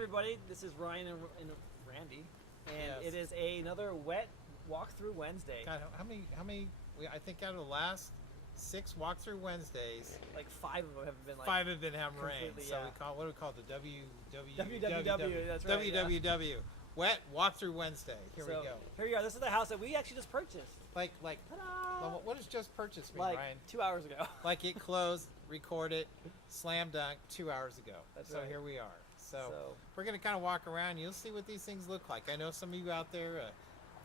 everybody, this is Ryan and Randy, and Yes. it is another wet walkthrough Wednesday. God, how many? I think out of the last 6 walkthrough Wednesdays, Like 5 of them have been like 5 have been having rain. completely, So yeah. we call, what do we call it? The WWW, that's right, yeah. WWW. Wet walkthrough Wednesday. Here so, we go. Here we are. This is the house that we actually just purchased. Like, Ta-da! well, what does just purchase mean, Like Ryan? 2 hours ago. Like it closed, recorded, slam dunk 2 hours ago. That's so right. here we are. So So- we're gonna kind of walk around. You'll see what these things look like. I know some of you out there,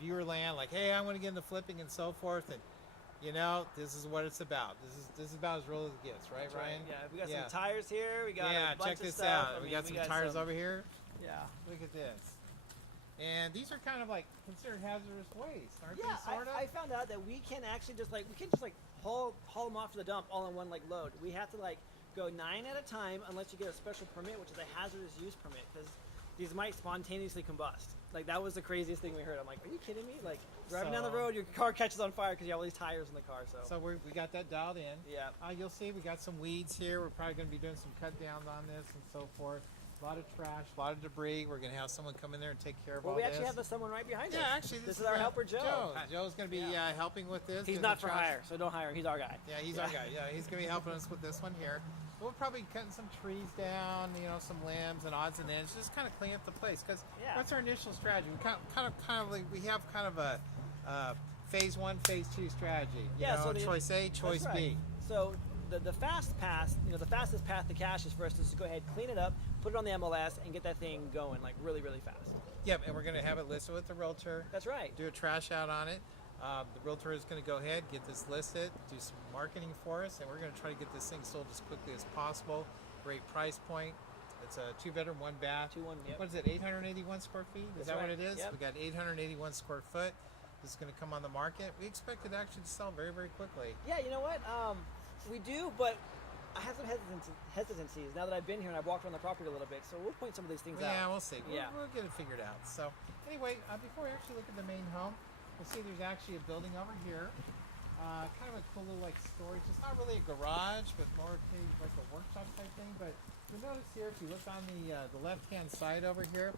viewer land, like, hey, I want to get into flipping and so forth, and you know, this is what it's about. This is about as real as it gets, right, That's Ryan? Yeah, we got some tires here. We got Yeah, a bunch check of this stuff. out. I We mean, got some tires over here. Yeah. Look at this. And these are kind of like considered hazardous waste, aren't Yeah, they? Sort of. I found out that we can actually just haul them off to the dump all in one like load. We have to like go 9 at a time unless you get a special permit, which is a hazardous use permit, because these might spontaneously combust. Like that was the craziest thing we heard. I'm like, are you kidding me? Like driving down the So- road, your car catches on fire because you have all these tires in the car. So we got that dialed in. Yeah. You'll see we got some weeds here. We're probably going to be doing some cut downs on this and so forth. A lot of trash, a lot of debris. We're going to have someone come in there and take care of Well, all we this. actually have someone right behind us. Yeah, actually, this is our helper Joe. Joe's going to be Yeah. helping with this. He's doing not the for trash. hire, so don't hire him. He's our guy. Yeah, he's our guy. Yeah, he's going to be helping us with this one here. We'll probably cutting some trees down, you know, some limbs and odds and ends, just kind of clean up the place. Because Yeah. that's our initial strategy. We kind of like we have kind of a phase 1, phase 2 strategy. You Yeah, know, so the- choice A, choice That's right. B. So the fast pass, the fastest path to cash is for us to just go ahead, clean it up, put it on the MLS, and get that thing going like really, really fast. Yep, and we're going to have it listed with the realtor. That's right. Do a trash out on it. The realtor is going to go ahead, get this listed, do some marketing for us, and we're going to try to get this thing sold as quickly as possible. Great price point. It's a 2-bedroom, 1-bath. 2-1, yep. What is it, 881 square feet? Is That's that what right, it is? yep. We got 881 square foot. This is going to come on the market. We expect it actually to sell very, very quickly. Yeah, you know what? We do, but I have some hesitancies now that I've been here and I've walked around the property a little bit. So we'll point some of these things Yeah, out. we'll see. Yeah. We'll get it figured out. So anyway, before we actually look at the main home, we'll see there's actually a building over here. Kind of a cool little like storage. It's not really a garage, but more like a workshop type thing. But you'll notice here, if you look on the left-hand side over here,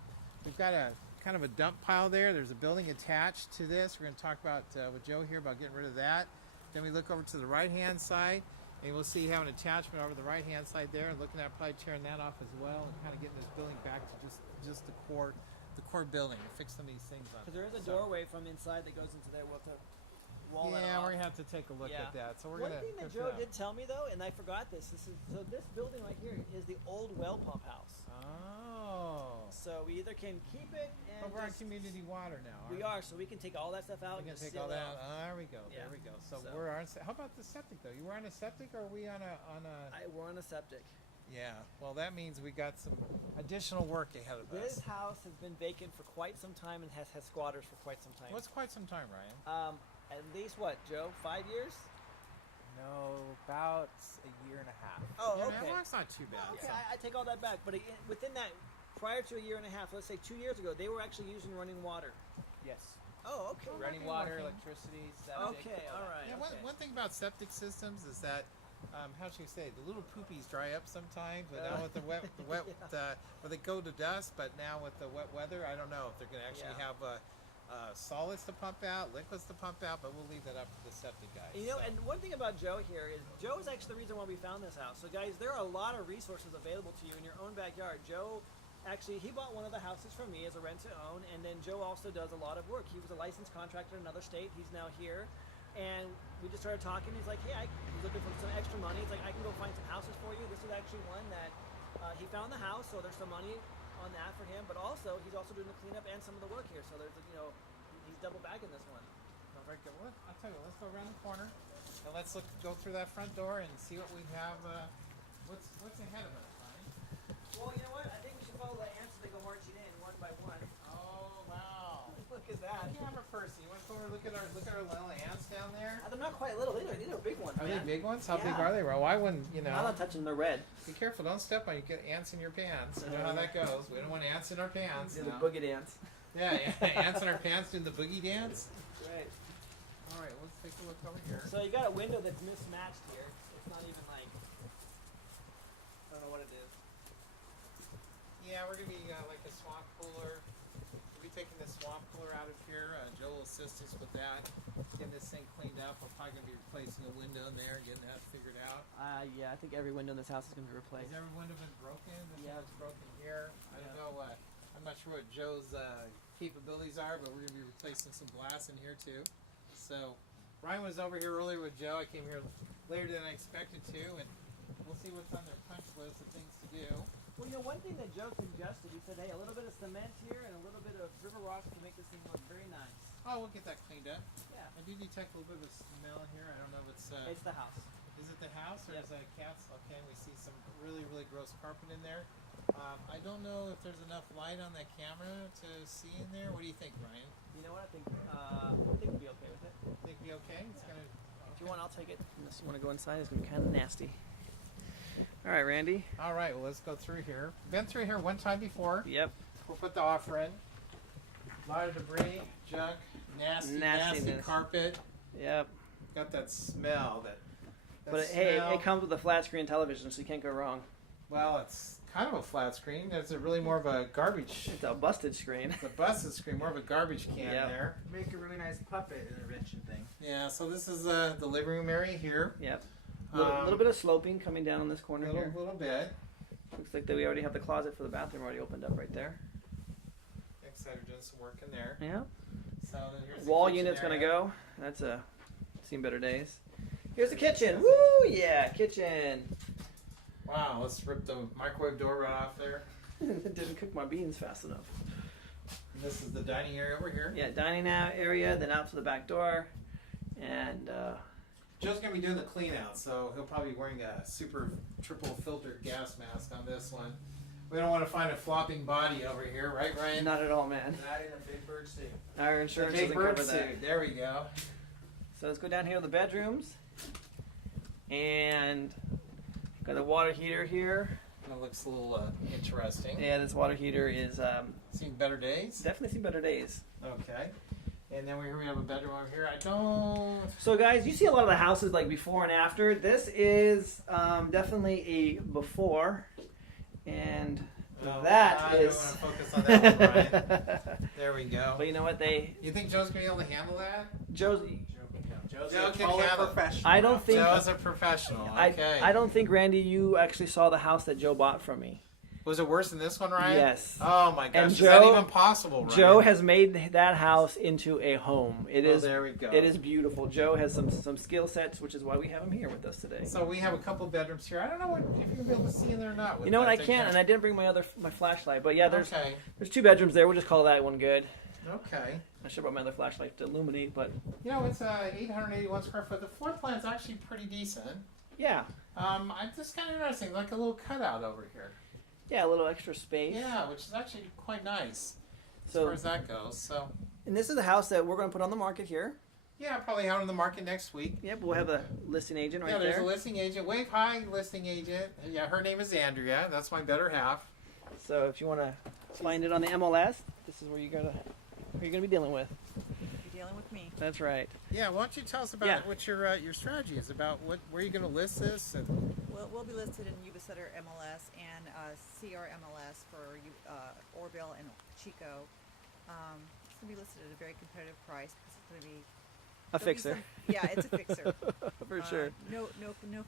we've got a kind of a dump pile there. There's a building attached to this. We're going to talk about with Joe here about getting rid of that. Then we look over to the right-hand side, and we'll see you have an attachment over the right-hand side there, and looking at probably tearing that off as well, and kind of getting this building back to just the core building, and fix some of these things on. Because there is a So- doorway from inside that goes into there. We'll have to wall that Yeah, off. we're gonna have to take a look Yeah. at that. So we're One gonna. thing that go through Joe that. did tell me though, and I forgot this. This building right here is the old well pump house. Oh. So we either can keep it and But we're on just- community water now. we aren't are, so we can take all that stuff out We and can just take seal all it that. off. There we go. Yeah. There we go. So, So- we're on. How about the septic though? You were on a septic, or are we on a? We're on a septic. Yeah. Well, that means we got some additional work ahead of This us. house has been vacant for quite some time and has had squatters for quite some time. What's quite some time, Ryan? At least what, Joe? 5 years? No, about a year and a half. Oh, Yeah, okay. Well, that's not too bad. Okay, So- I take all that back. But within that, prior to a year and a half, let's say 2 years ago, they were actually using running water. Yes. Oh, okay. Running water, electricity, septic. Okay, all right. Yeah, okay. one thing about septic systems is that, how should we say, the little poopies dry up sometimes. But now with the wet, Yeah. where they go to dust. But now with the wet weather, I don't know if they're going to actually Yeah. have solids to pump out, liquids to pump out. But we'll leave that up to the septic guys. You know, So- and one thing about Joe here is Joe is actually the reason why we found this house. So, guys, there are a lot of resources available to you in your own backyard. Joe, actually, he bought one of the houses from me as a rent-to-own, and then Joe also does a lot of work. He was a licensed contractor in another state. He's now here, and we just started talking. He's like, hey, he's looking for some extra money. He's like, I can go find some houses for you. This is actually one that he found the house, so there's some money on that for him. But also, he's also doing the cleanup and some of the work here. So there's, he's double bagging this one. All right, good. Well, I'll tell you what, let's go around the corner and let's go through that front door and see what we have. What's ahead of us, Ryan? Well, you know what? I think we should follow the ants as they go marching in one by one. Oh wow! Look at that. Camera person, you want to come over and look at our little ants down there? They're not quite little. These are big ones. Are man. they big ones? How big Yeah. are they? Well, I wouldn't. I'm not touching them. They're red. Be careful! Don't step on. You get ants in your pants. You know how that goes. We don't want ants in our pants. They're you the know? boogie ants. Yeah, ants in our pants doing the boogie dance. Right. All right, let's take a look over here. So you got a window that's mismatched here. It's not even like I don't know what it is. Yeah, Yeah, we're gonna be like a swamp cooler. We'll be taking the swamp cooler out of here. Joe will assist us with that, getting this thing cleaned up. We're probably gonna be replacing a window in there, getting that figured out. Yeah, I think every window in this house is going to be replaced. Has every window been broken? This Yeah. one's broken here. I don't Yeah. know what. I'm not sure what Joe's capabilities are, but we're gonna be replacing some glass in here too. So Ryan was over here earlier with Joe. I came here later than I expected to, and we'll see what's on their punch list of things to do. Well, you know, one thing that Joe suggested, he said, hey, a little bit of cement here and a little bit of river rocks to make this thing look very nice. Oh, we'll get that cleaned up. Yeah. I do detect a little bit of a smell in here. I don't know if it's. It's the house. Is it the house or Yep. is that cats? Okay, we see some really, really gross carpet in there. I don't know if there's enough light on that camera to see in there. What do you think, Ryan? You know what? I think we'll be okay with it. Think we okay? It's gonna. If you want, I'll take it. Unless you want to go inside, it's going to be kind of nasty. All right, Randy. All right, well, let's go through here. Been through here one time before. Yep. We'll put the offer in. A lot of debris, junk, nasty Nastiness. carpet. Yep. Got that smell. That But smell. it comes with a flat screen television, so you can't go wrong. Well, it's kind of a flat screen. It's a really more of a garbage. It's a busted screen. It's a busted screen, more of a garbage can Yep. there. Make a really nice puppet intervention thing. Yeah, so this is the living room area here. Yep. A little bit of sloping coming down on this corner here. Little bit. Looks like that we already have the closet for the bathroom already opened up right there. Excited doing some work in there. Yeah. So then here's the Wall kitchen unit's gonna area. go. That's seen better days. Here's the kitchen. Woo! Yeah, kitchen. Wow, let's rip the microwave door right off there. Didn't cook my beans fast enough. And this is the dining area over here. Yeah, dining out area, then out to the back door, and Joe's gonna be doing the clean out, so he'll probably be wearing a super triple filtered gas mask on this one. We don't want to find a flopping body over here, right, Ryan? not at all, man. Not in a big bird suit. Our The insurance big doesn't bird cover that. suit. There we go. So let's go down here to the bedrooms, and got a water heater here. That looks a little interesting. Yeah, this water heater is Seen better days. definitely seen better days. Okay. And then we have a bedroom over here. I don't. So guys, you see a lot of the houses like before and after. This is definitely a before, and No, that I is. don't want to focus on that one, Brian. There we go. But you know what? You think Joe's gonna be able to handle that? Joe's. Joe's Joe a can total handle it. professional. I don't think. Joe's a professional. Okay. I don't think, Randy, you actually saw the house that Joe bought from me. Was it worse than this one, Ryan? Yes. Oh my gosh. And Is that Joe- even possible, Ryan? Joe has made that house into a home. It is. There we go. It is beautiful. Joe has some skill sets, which is why we have him here with us today. So we have a couple bedrooms here. I don't know if you're gonna be able to see in there or not. With You know what? I that can't, and I didn't bring my flashlight. But yeah, there's Okay. two bedrooms there. We'll just call that one good. Okay. I should have brought my other flashlight to illuminate, but You know, it's 881 square foot. The floor plan's actually pretty decent. yeah, I'm just kind of interesting, like a little cutout over here. yeah, a little extra space. Yeah, which is actually quite nice as So, far as that goes. So and this is the house that we're going to put on the market here. yeah, probably out on the market next week. Yep, we'll have a listing agent right Yeah, there's there. a listing agent. Wave hi, listing agent. Yeah, her name is Andrea. That's my better half. So if you want to find it on the MLS, this is where you're going to be dealing with. You're dealing with me. That's right. Yeah, why don't you tell us about Yeah. what your strategy is about? Where are you going to list this? And We'll be listed in Yuba Sutter MLS and CR MLS for Orville and Chico. It's going to be listed at a very competitive price because it's going to be A there'll be fixer. yeah, it's a fixer. For sure. No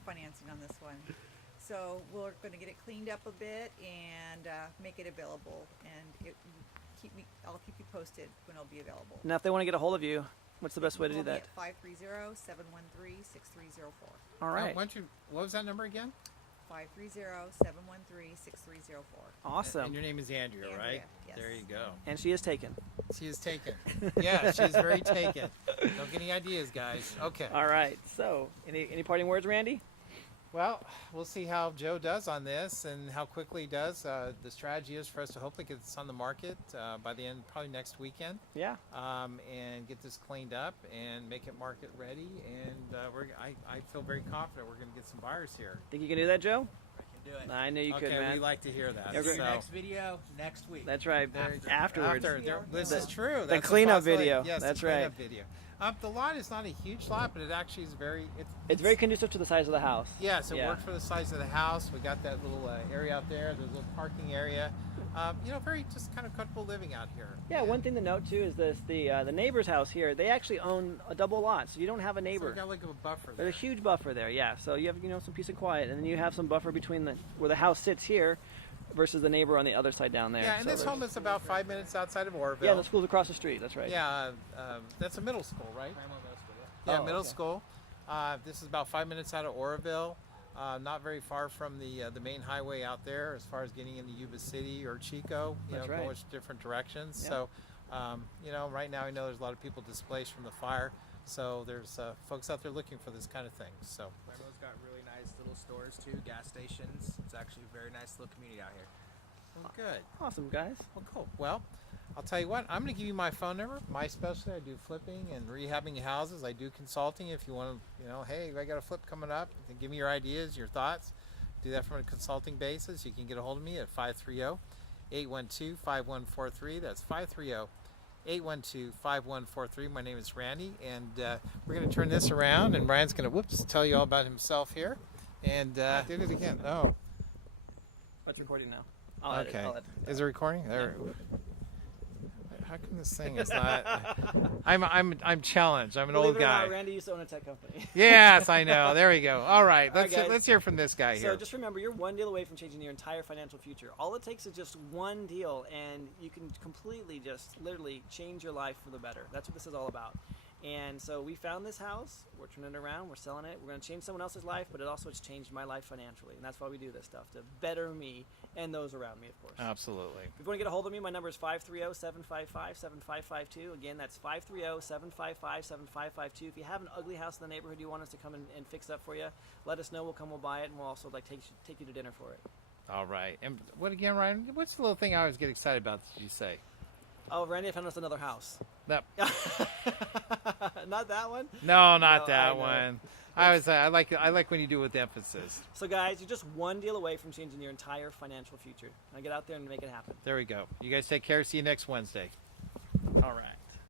financing on this one. So we're going to get it cleaned up a bit and make it available. And I'll keep you posted when it'll be available. Now, if they want to get a hold of you, what's the best way to do Call me that? at 530-713-6304. All right. what was that number again? 530-713-6304. Awesome. And your name is Andrea, Andrea, right? yes. There you go. And she is taken. She is taken. Yeah, she's very taken. Don't get any ideas, guys. Okay. All right. So, any parting words, Randy? Well, we'll see how Joe does on this and how quickly he does. The strategy is for us to hopefully get this on the market by the end, probably next weekend, Yeah. and get this cleaned up and make it market ready. And I feel very confident we're going to get some buyers here. Think you can do that, Joe? I can do it. I knew you could, Okay, man. we like to hear that. Yeah, See we're your So- next video next week. That's right. Afterwards. This The- is true. the That's a cleanup possibility. video. Yes, That's the cleanup right. video. The lot is not a huge lot, but it actually is very. It's very conducive to the size of the house. Yes, it Yeah. worked for the size of the house. We got that little area out there. There's a little parking area. very just kind of comfortable living out here. Yeah, And one thing to note too is the neighbor's house here. They actually own a double lot, so you don't have a So neighbor. we got like a buffer there. There's a huge buffer there, yeah. So you have some peace and quiet, and then you have some buffer between where the house sits here versus the neighbor on the other side down there. Yeah, and So this there's- home is about 5 minutes outside of Oroville. Yeah, the school's across the street. That's right. Yeah, that's a middle school, right? Yeah, Oh, middle okay. school. This is about 5 minutes out of Oroville. Not very far from the main highway out there, as far as getting into Yuba City or Chico. That's right. Going different directions. Yeah. So, right now I know there's a lot of people displaced from the fire. So there's folks out there looking for this kind of thing. So, Rainbow's got really nice little stores too, gas stations. It's actually a very nice little community out here. well, good. Awesome, guys. Well, cool. Well, I'll tell you what. I'm going to give you my phone number. My specialty, I do flipping and rehabbing houses. I do consulting. If you want to, hey, I got a flip coming up. Then give me your ideas, your thoughts. Do that from a consulting basis. You can get a hold of me at 530-812-5143. That's 530-812-5143. My name is Randy, and we're going to turn this around, and Brian's going to, tell you all about himself here. And did it again. Oh, It's recording now. I'll edit, okay. I'll edit. Is it recording? There. How come this thing is not? I'm challenged. I'm an Believe old it or guy. not, Randy used to own a tech company. Yes, I know. There we go. All right, All right, guys. let's hear from this guy So here. just remember, you're one deal away from changing your entire financial future. All it takes is just one deal, and you can completely just literally change your life for the better. That's what this is all about. And so we found this house. We're turning it around. We're selling it. We're going to change someone else's life, but it also has changed my life financially. And that's why we do this stuff, to better me and those around me, of course. Absolutely. If you want to get a hold of me, my number is 530-755-7552. Again, that's 530-755-7552. If you have an ugly house in the neighborhood you want us to come and fix up for you, let us know. We'll come, we'll buy it, and we'll also take you to dinner for it. All right. And what again, Ryan? What's the little thing I always get excited about that you say? Oh, Randy, I found us another house. That, Not that one. no, not No, I that know. one. I like when you do it with emphasis. So, guys, you're just one deal away from changing your entire financial future. Now get out there and make it happen. There we go. You guys take care. See you next Wednesday. All right.